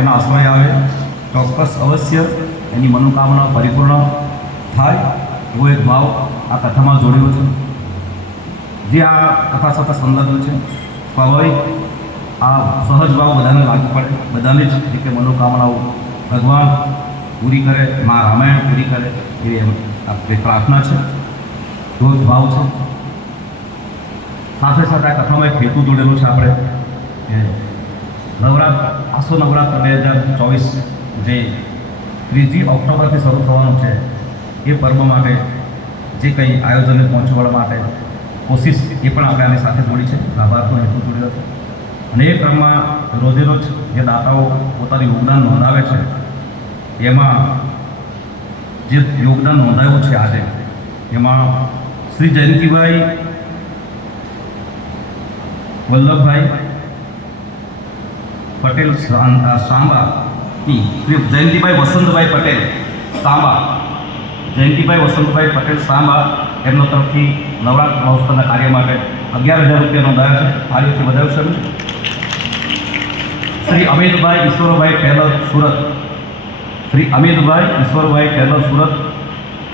એના આશ્રય આવે, ચોક્કસ અવશ્ય એની મનોકામના પરિપૂર્ણ થાય એવો એક ભાવ આ કથામાં જોડ્યો છે. જે આ કથા સાથે સંલગ્ન છે. સ્વાભાવિક આ સહજ ભાવ બધાને લાગુ પડે, બધાની જ એટલે મનોકામનાઓ ભગવાન પૂરી કરે, મા રામાયણ પૂરી કરે એવી આપણી પ્રાર્થના છે. ધોધ ભાવ છે. સાથે સાથે આ કથામાં એક હેતુ જોડેલો છે આપણે નવરાત્ર આસો નવરાત્ર બે હજાર ચોવીસ જે ત્રીજી ઓક્ટોબરથી શરૂ થવાનું છે, એ પર્વ માટે જે કંઈ આયોજનને પહોંચવા માટે કોશિશ એ પણ આપણે આની સાથે જોડી છે. લાભાર્થનો હેતુ જોડેલો છે. અને એ ક્રમમાં રોજે રોજ જે દાતાઓ પોતાનું યોગદાન નોંધાવે છે, એમાં જે યોગદાન નોંધાયું છે આજે, એમાં શ્રી જયંતિભાઈ વલ્લભભાઈ પટેલ સાં- અ, સાંબા. શ્રી જયંતિભાઈ વસંતભાઈ પટેલ સાંબા. જયંતિભાઈ વસંતભાઈ પટેલ સાંબા એમનો તરફથી નવરાત્ર મહોત્સવના કાર્ય માટે અગિયાર હજાર રૂપિયા નોંધાયા છે. કાર્યથી વધાવ્યું છે. શ્રી અમિતભાઈ ઈશ્વરભાઈ ટેલર સુરત. શ્રી અમિતભાઈ ઈશ્વરભાઈ ટેલર સુરત.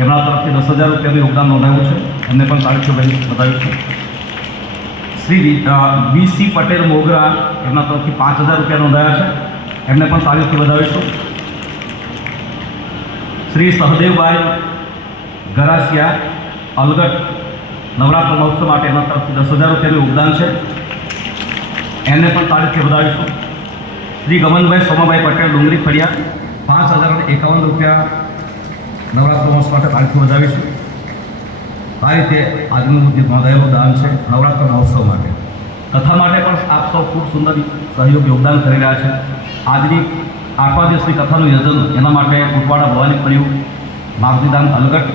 એમના તરફથી દસ હજાર રૂપિયાનું યોગદાન નોંધાયું છે. એમને પણ તારીખભાઈ બતાવ્યું છે. શ્રી વીસી પટેલ મોગરા એમના તરફથી પાંચ હજાર રૂપિયા નોંધાયા છે. એમને પણ તારીખથી વધાવીશું. શ્રી સહદેવભાઈ ગરાસિયા અલગટ નવરાત્ર મહોત્સવ માટે એમના તરફથી દસ હજાર રૂપિયાનું યોગદાન છે. એમને પણ તારીખથી વધાવીશું. શ્રી ગમનભાઈ સોમાભાઈ પટેલ, ડુંગળી ફળિયા, પાંચ હજાર એકાવન રૂપિયા નવરાત્ર મહોત્સવ માટે તારીખથી વધાવીશું. આ રીતે આજનું જે નોંધાયેલું દાન છે નવરાત્ર મહોત્સવ માટે. કથા માટે પણ આપ સૌ ખૂબ સુંદર સહયોગ, યોગદાન કરી રહ્યા છે. આજની આઠમા દિવસની કથાનું યોજન એના માટે કુટવાડા ભવાની ફળિયું માગજીદાન અલગટ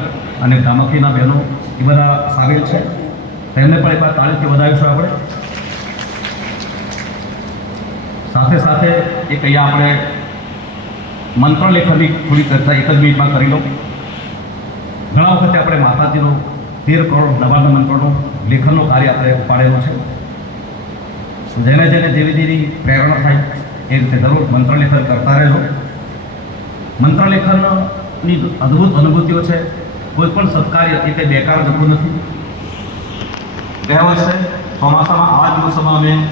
અને ગામકીના બહેનો એ બધા સામેલ છે. તેમને પણ એકવાર તાળીથી વધાવીશું આપણે. સાથે સાથે એક અહીંયા આપણે મંત્ર લેખનની થોડી ચર્ચા એક જ મિનિટમાં કરી લો ઘણા વખતે આપણે માતાજીનું તેર કરોડ નવાના મંત્રોનું લેખનનું કાર્ય આપણે ઉપાડેલું છે. જેને જેને જેવી જેવી પ્રેરણા થાય એ રીતે જરૂર મંત્ર લેખન કરતા રહેજો. મંત્રલેખનની અદ્ભુત અનુભૂતિઓ છે. કોઈ પણ સત્કાર્ય એ કંઈ બેકાર જતું નથી. ગયા વર્ષે ચોમાસામાં આવા દિવસોમાં અમે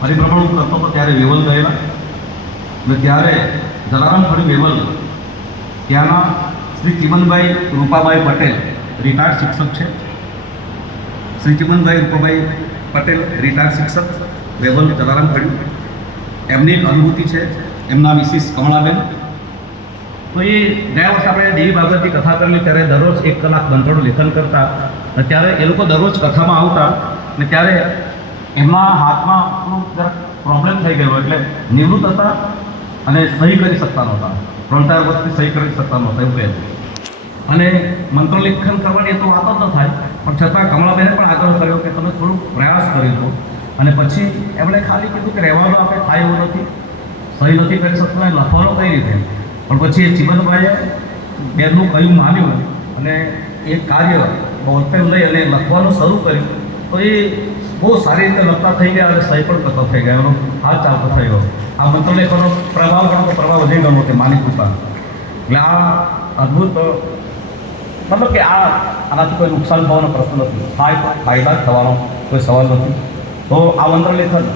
પરિભ્રમણ કરતો હતો ત્યારે વેવલ ગયેલા. અને ત્યારે જલારામ ફળી વેવલ. ત્યાંના શ્રી ચિમનભાઈ રૂપાભાઈ પટેલ રિટાયર્ડ શિક્ષક છે. શ્રી ચિમનભાઈ રૂપાભાઈ પટેલ રિટાયર્ડ શિક્ષક, વેવલ જલારામ ફળી એમની એક અનુભૂતિ છે, એમના મિસિસ કમળાબેન. તો એ ગયા વર્ષે આપણે દેવી ભાગવતની કથા કરેલી, ત્યારે દરરોજ એક કલાક મંત્રોનું લેખન કરતા. અને ત્યારે એ લોકો દરરોજ કથામાં આવતા. ને ત્યારે એમના હાથમાં પ્રોબ્લેમ થઈ ગયો એટલે નિવૃત્ત હતા અને સહી કરી શકતા નહોતા. ત્રણ ચાર વર્ષથી સહી કરી શકતા નહોતા, એવું કહેતું અને મંત્રલેખન કરવાની એ તો વાત જ ન થાય, પણ છતાં કમળાબેને પણ આગ્રહ કર્યો કે તમે થોડુંક પ્રયાસ કરી દો અને પછી એમણે ખાલી કીધું કે રહેવાનું આપણે થાય એવું નથી. સહી નથી કરી શકતા અને લખવાનું કઈ રીતે? પણ પછી એ ચિમનભાઈએ બેનનું કહ્યું માન્યું અને એ કાર્ય બોલપેન લઈ અને લખવાનું શરૂ કર્યું, તો એ બહુ સારી રીતે લખતા થઈ ગયા અને સહી પણ કરતો થઈ ગયા. એનો હાથ ચાલતો થયો આ મંત્રલેખનો પ્રભાવ પણ પ્રભાવ વધી ગયો તે માની કૃપા એટલે આ અદ્ભુત મતલબ કે આ આનાથી કોઈ નુકસાન થવાનો પ્રશ્ન નથી ફાયદા થવાનો કોઈ સવાલ નથી તો આ મંત્રલેખન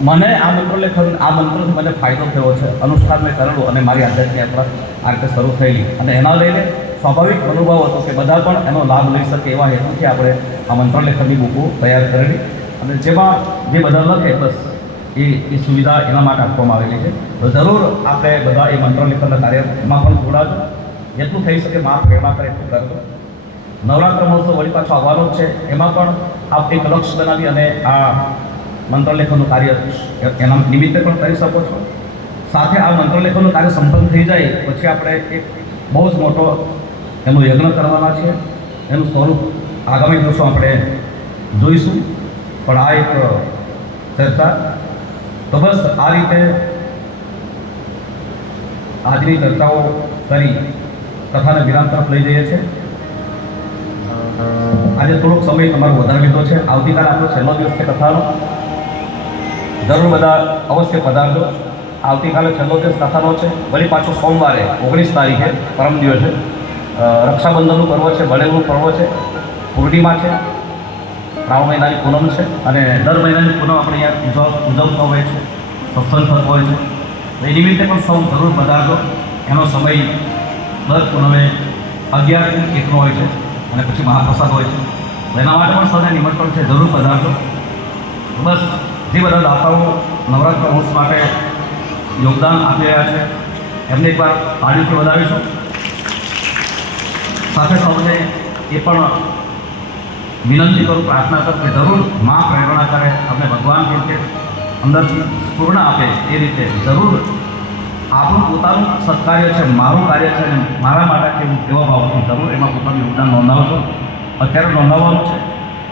મને આ મંત્રલેખન આ મંત્રથી મને ફાયદો થયો છે અનુષ્ઠાન મેં કરેલું અને મારી આધ્યાત્મિક યાત્રા આ રીતે શરૂ થયેલી અને એના લઈને સ્વાભાવિક અનુભવ હતો કે બધા પણ એનો લાભ લઈ શકે એવા હેતુથી આપણે આ મંત્રલેખનની બુકો તૈયાર કરેલી અને જેમાં જે બધા લખે બસ એ એ સુવિધા એના માટે આપવામાં આવેલી છે તો જરૂર આપણે બધા એ મંત્રલેખનના કાર્યમાં પણ જોડાજો જેટલું થઈ શકે મા પ્રેમા કરે એટલું કરજો નવરાત્ર મહોત્સવ વળી પાછો આવવાનો જ છે. એમાં પણ આપ એક લક્ષ્ય બનાવી અને આ મંત્રલેખનનું કાર્ય એના નિમિત્તે પણ કરી શકો છો. સાથે આ મંત્રલેખનનું કાર્ય સંપન્ન થઈ જાય પછી આપણે એક બહુ જ મોટો એનું યજ્ઞ કરવાના છે. એનું સ્વરૂપ આગામી દિવસો આપણે જોઈશું. પણ આ એક ચર્ચા. તો બસ આ રીતે આજની ચર્ચાઓ કરી. કથાને વિરામ તરફ લઈ જઈએ છીએ. આજે થોડોક સમય તમારો વધારે લીધો છે. આવતીકાલે આપણો છેલ્લો દિવસ છે કથાનો. જરૂર બધા અવશ્ય પધારજો. આવતીકાલે છેલ્લો દિવસ કથાનો છે. વળી પાછો સોમવારે, ઓગણીસ તારીખે પરમ દિવસે રક્ષાબંધનનું પર્વ છે બળેલનું પર્વ છે, પૂર્ણિમા છે, શ્રાવણ મહિનાની પૂનમ છે અને દર મહિનાની પૂનમ આપણે અહીંયા ઉજવતો હોય છે સત્સંગ થતો હોય છે. એ નિમિત્તે પણ સૌ જરૂર પધારજો. એનો સમય દર પૂનમે અગિયાર એકનો હોય છે અને પછી મહાપ્રસાદ હોય છે. એના માટે પણ સૌને નિમંત્રણ છે, જરૂર પધારજો. બસ, જે બધા દાતાઓ નવરાત્ર મહોત્સવ માટે યોગદાન આપી રહ્યા છે, એમને એકવાર તાળીથી વધાવીશું સાથે સૌને એ પણ વિનંતી કરું, પ્રાર્થના કરું કે જરૂર મા પ્રેરણા કરે, અમને ભગવાન રીતે છે, અંદરથી પૂર્ણ આપે એ રીતે જરૂર આપણું પોતાનું સત્કાર્ય છે, મારું કાર્ય છે અને મારા માટે કે હું એવા ભાવથી જરૂર એમાં પોતાનું યોગદાન નોંધાવજો અત્યારે નોંધાવવાનું છે.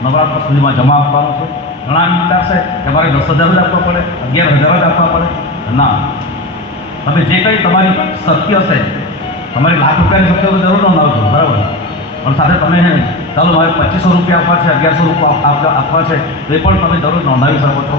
નવરાત્ર સુધીમાં જમા આપવાનું છે. ઘણા વિચારશે કે મારે દસ હજાર જ આપવા પડે, અગિયાર હજાર જ આપવા પડે. ના. તમે જે કંઈ તમારી શક્ય હશે, તમારી લાખ રૂપિયાની તો જરૂર નોંધાવજો, બરાબર? પણ સાથે તમે ચાલો મારે પચીસો રૂપિયા આપવા છે, અગિયારસો રૂપિયા આપવા છે, એ પણ તમે જરૂર નોંધાવી શકો છો.